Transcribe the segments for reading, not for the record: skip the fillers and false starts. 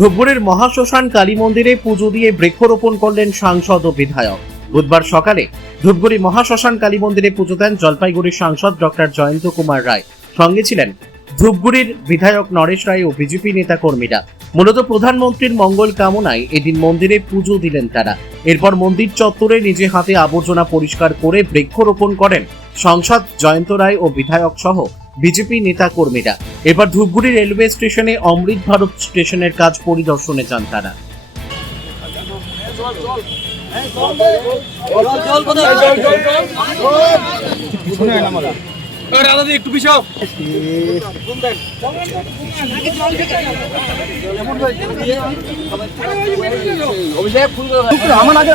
ধূপগুড়ির মহাশ্মশান কালী মন্দিরে পুজো দিয়ে বৃক্ষরোপণ করলেন সাংসদ ও বিধায়ক। বুধবার সকালে ধূপগুড়ি মহাশ্মশান কালী মন্দিরে পুজো দেন জলপাইগুড়ির সাংসদ ডক্টর জয়ন্ত কুমার রায়। সঙ্গে ছিলেন ধূপগুড়ির বিধায়ক নরেশ রায় ও বিজেপি নেতা কর্মীরা। মূলত প্রধানমন্ত্রীর মঙ্গল কামনায় এদিন মন্দিরে পুজো দিলেন তারা। এরপর মন্দির চত্বরে নিজে হাতে আবর্জনা পরিষ্কার করে বৃক্ষরোপণ করেন সাংসদ জয়ন্ত রায় ও বিধায়ক সহ বিজেপি নেতা কর্মীরা। এবার ধূপগুড়ি রেলওয়ে স্টেশনে অমৃত ভারত স্টেশনের কাজ পরিদর্শনে যান তারা।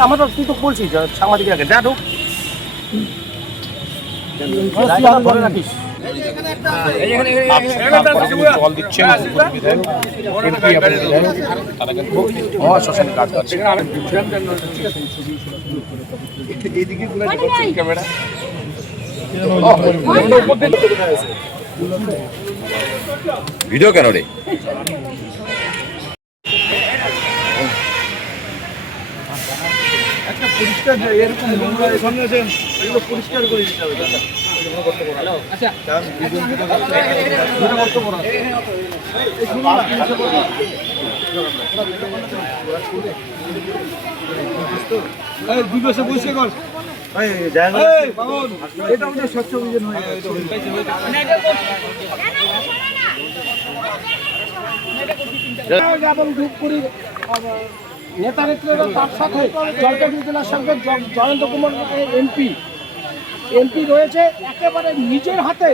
আমার তুই তো বলছিস সাংবাদিক আগে যা ঢুক জল দিচ্ছেন শ্মশানে কাজ করছে ভিডিও কেন রে? পরিষ্কার এরকম পরিষ্কার করে দিতে হবে। এটা আমাদের স্বচ্ছ অভিযান হয়ে নেতা নেত্রীরা তার সাথে জলপাইগুড়ি জেলার সঙ্গে জয়ন্ত কুমার এমপি রয়েছে, একেবারে নিজের হাতে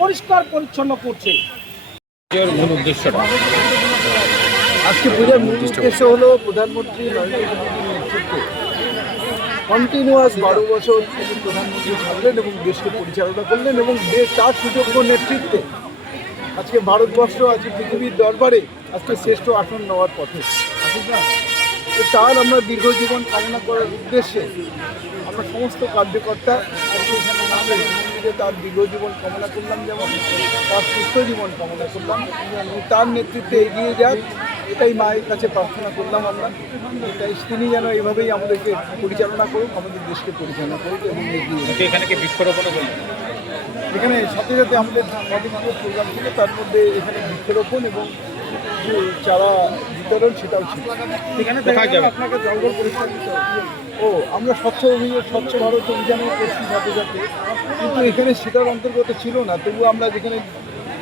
পরিষ্কার পরিচ্ছন্ন করছে। আজকে পূজার মূল উদ্দেশ্য হলো প্রধানমন্ত্রী নরেন্দ্র মোদীর নেতৃত্বে কন্টিনিউয়াস 12 বছর তিনি প্রধানমন্ত্রী থাকলেন এবং দেশকে পরিচালনা করলেন এবং দেশ তার সুযোগ্য নেতৃত্বে আজকে ভারতবর্ষ আজকে পৃথিবীর দরবারে আজকে শ্রেষ্ঠ আসন নেওয়ার পথে। তার আমরা দীর্ঘ জীবন কামনা করার উদ্দেশ্যে আমরা সমস্ত কার্যকর্তা মন্দিরে তার দীর্ঘ জীবন কামনা করলাম, যেমন তার সুস্থ জীবন কামনা করলাম, তার নেতৃত্বে এগিয়ে যাক এটাই মায়ের কাছে প্রার্থনা করলাম আমরা। তাই তিনি যেন এইভাবেই আমাদেরকে পরিচালনা করুক, আমাদের দেশকে পরিচালনা করুক এবং এগিয়ে। এখানে কি বৃক্ষরোপণ এখানে সাথে সাথে আমাদের সাংবাদিকদের প্রোগ্রাম ছিল, তার মধ্যে এখানে বৃক্ষরোপণ এবং চারা বিতরণ সেটাও ছিল। এখানে আপনাকে জঙ্গল পরিষ্কার দিতে হবে। আমরা স্বচ্ছ ভারত অভিযানে করছি সাথে সাথে, কিন্তু এখানে সেটার অন্তর্গত ছিল না। তবু আমরা যেখানে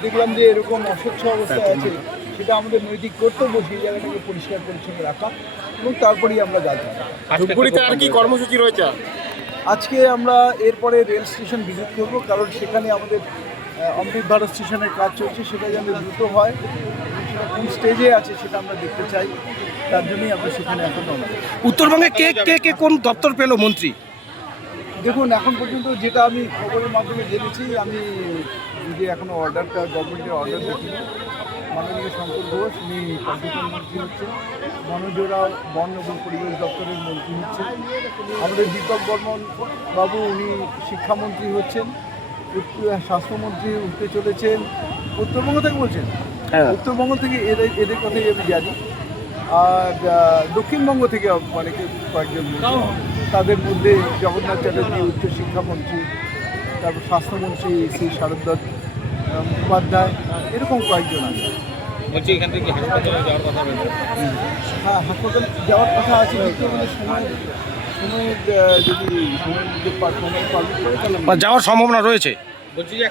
দেখলাম যে এরকম অস্বচ্ছ অবস্থায় আছে, সেটা আমাদের নৈতিক কর্তব্য সেই জায়গাটাকে পরিষ্কার পরিচ্ছন্ন রাখা এবং তারপরেই আমরা গাছ লাগাবো। আর কি কর্মসূচি রয়েছে? আজকে আমরা এরপরে রেল স্টেশন ভিজিট করব, কারণ সেখানে আমাদের অমৃত ভারত স্টেশনের কাজ চলছে, সেটা যেন দ্রুত হয়, সেটা কোন স্টেজে আছে সেটা আমরা দেখতে চাই। তার জন্যই আমরা সেখানে এখন উত্তরবঙ্গে কে কোন দপ্তর পেল মন্ত্রী? দেখুন, এখন পর্যন্ত যেটা আমি খবরের মাধ্যমে জেনেছি, আমি যে এখনও অর্ডারটা গভর্নমেন্টের অর্ডার দেখিনি। মাননীয় শঙ্কর ঘোষ উনি পর্যটন মন্ত্রী হচ্ছেন, মনোজ রাও বন এবং পরিবেশ দপ্তরের মন্ত্রী হচ্ছেন, আমাদের দীপক বর্মন বাবু উনি শিক্ষামন্ত্রী হচ্ছেন, স্বাস্থ্যমন্ত্রী উঠতে চলেছেন। উত্তরবঙ্গ থেকে বলছেন? হ্যাঁ, উত্তরবঙ্গ থেকে এদের কথাই আমি জানি। আর দক্ষিণবঙ্গ থেকে অনেকে কয়েকজন, তাদের মধ্যে জগন্নাথ চ্যাটার্জি উচ্চশিক্ষামন্ত্রী, তারপর স্বাস্থ্যমন্ত্রী শ্রী শারদ মুখোপাধ্যায়, এরকম কয়েকজন আছে। বলছি এখান থেকে হাসপাতালে যাওয়ার কথা রয়েছে? হ্যাঁ, হাসপাতালে যাওয়ার কথা আছে, কিন্তু আমাদের সময়ের যদি সময় পালন করে তাহলে যাওয়ার সম্ভাবনা রয়েছে। বলছি যে